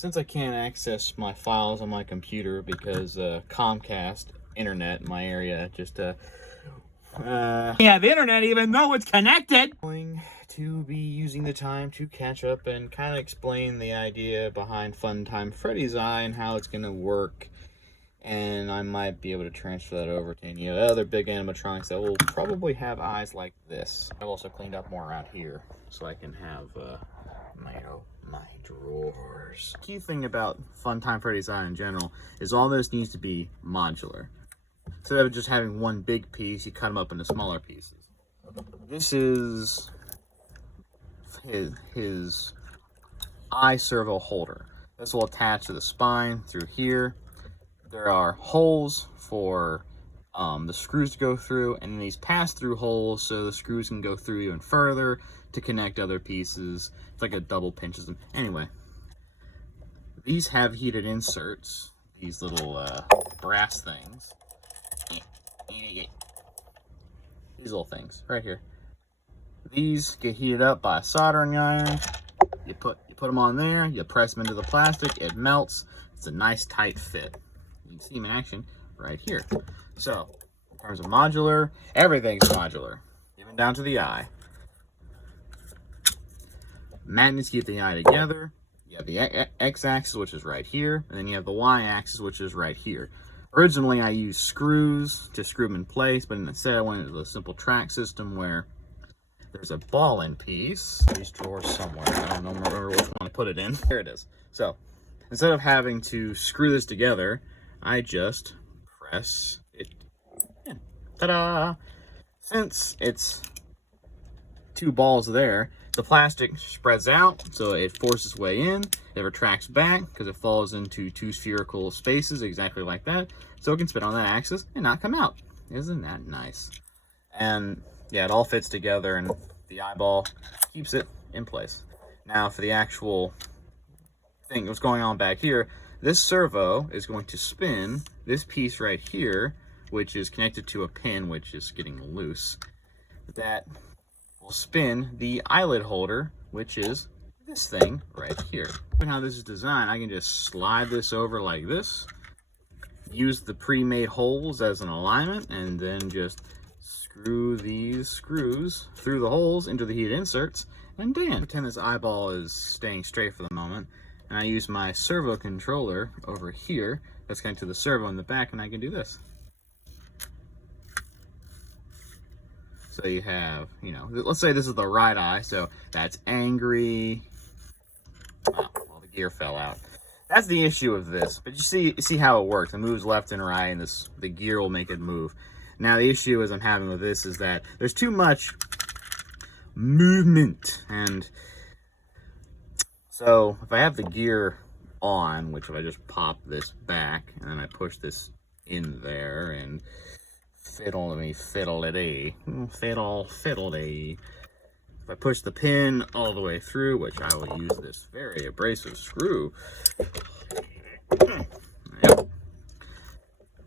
Since I can't access my files on my computer because Comcast internet in my area just we have internet even though it's connected. I'm going to be using the time to catch up and kind of explain the idea behind Funtime Freddy's eye and how it's going to work, and I might be able to transfer that over to any other big animatronics that will probably have eyes like this. I've also cleaned up more around here so I can have my drawers. Key thing about Funtime Freddy's eye in general is all this needs to be modular. Instead of just having one big piece, you cut them up into smaller pieces. This is his eye servo holder. This will attach to the spine through here. There are holes for the screws to go through, and these pass-through holes so the screws can go through even further to connect other pieces. It's like a double pinches them. Anyway, these have heated inserts, these little brass things. These little things right here. These get heated up by a soldering iron. You put them on there, you press them into the plastic, it melts. It's a nice tight fit. You can see them in action right here. So, in terms of modular, everything's modular, even down to the eye. Magnets keep the eye together. You have the x-axis, which is right here, and then you have the y-axis, which is right here. Originally, I used screws to screw them in place, but instead I went into a simple track system where there's a ball in piece. These drawers somewhere. I don't remember which one to put it in. There it is. So, instead of having to screw this together, I just press it in. Ta-da! Since it's two balls there, the plastic spreads out, so it forces its way in. It retracts back because it falls into two spherical spaces exactly like that, so it can spin on that axis and not come out. Isn't that nice? And yeah, it all fits together, and the eyeball keeps it in place. Now for the actual thing, what's going on back here, this servo is going to spin this piece right here, which is connected to a pin, which is getting loose. That will spin the eyelid holder, which is this thing right here. And how this is designed, I can just slide this over like this, use the pre-made holes as an alignment, and then just screw these screws through the holes into the heat inserts, and damn. Pretend this eyeball is staying straight for the moment, and I use my servo controller over here that's connected to the servo in the back, and I can do this. So you have, let's say this is the right eye, so that's angry. Oh, well, the gear fell out. That's the issue of this, but you see how it works. It moves left and right, and the gear will make it move. Now the issue I'm having with this is that there's too much movement, and so if I have the gear on, which if I just pop this back and then I push this in there and fiddle-dee. If I push the pin all the way through, which I will use this very abrasive screw. Yep.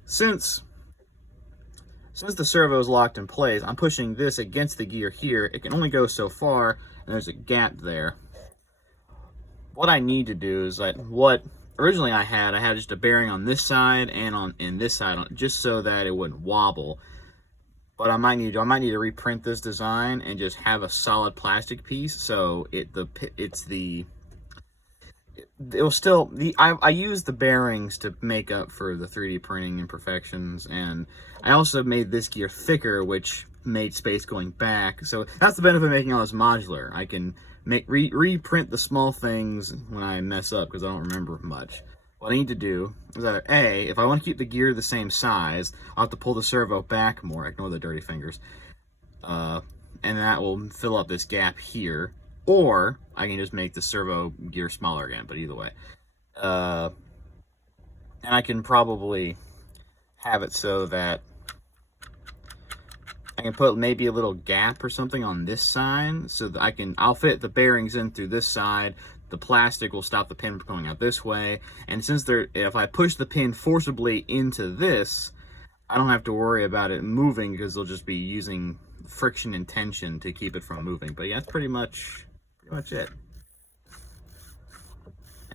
Since the servo is locked in place, I'm pushing this against the gear here. It can only go so far, and there's a gap there. What I need to do is what originally I had just a bearing on this side and in this side, just so that it wouldn't wobble. But I might need to reprint this design and just have a solid plastic piece, so I use the bearings to make up for the 3D printing imperfections, and I also made this gear thicker, which made space going back. So that's the benefit of making all this modular. I can reprint the small things when I mess up because I don't remember much. What I need to do is either A, if I want to keep the gear the same size, I'll have to pull the servo back more, ignore the dirty fingers, and that will fill up this gap here, or I can just make the servo gear smaller again, but either way. And I can probably have it so that I can put maybe a little gap or something on this side so that I'll fit the bearings in through this side. The plastic will stop the pin from going out this way. And since if I push the pin forcibly into this, I don't have to worry about it moving because they'll just be using friction and tension to keep it from moving. But yeah, that's pretty much it.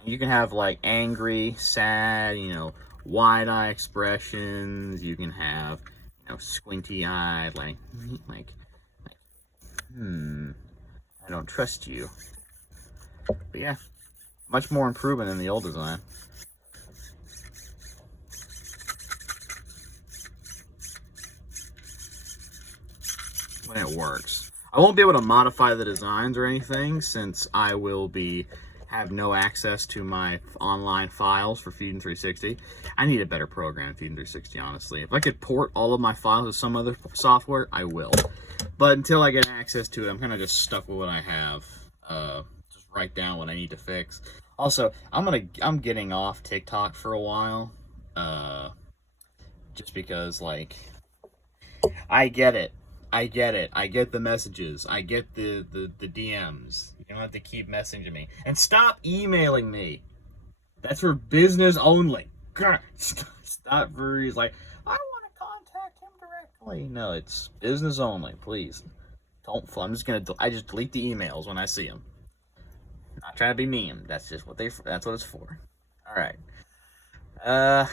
You can have like angry, sad, you know, wide eye expressions. You can have, you know, squinty eyed, like, I don't trust you. But yeah, much more improvement in the old design. When it works. I won't be able to modify the designs or anything since I will have no access to my online files for Fusion 360. I need a better program in Fusion 360, honestly. If I could port all of my files to some other software, I will. But until I get access to it, I'm kind of just stuck with what I have. Just write down what I need to fix. Also, I'm getting off TikTok for a while. Just because, like, I get it. I get the messages. I get the DMs. You don't have to keep messaging me. And stop emailing me. That's for business only. Stop for he's like, I want to contact him directly. No, it's business only, please. I just delete the emails when I see them. Not trying to be mean. That's just that's what it's for. All right.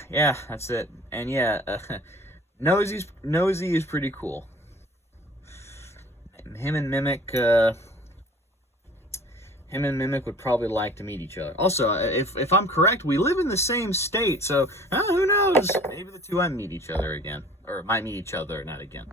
Yeah, that's it. And yeah, Nosy is pretty cool. Him and Mimic would probably like to meet each other. Also, if I'm correct, we live in the same state, so who knows? Maybe the two might meet each other again, or might meet each other, not again.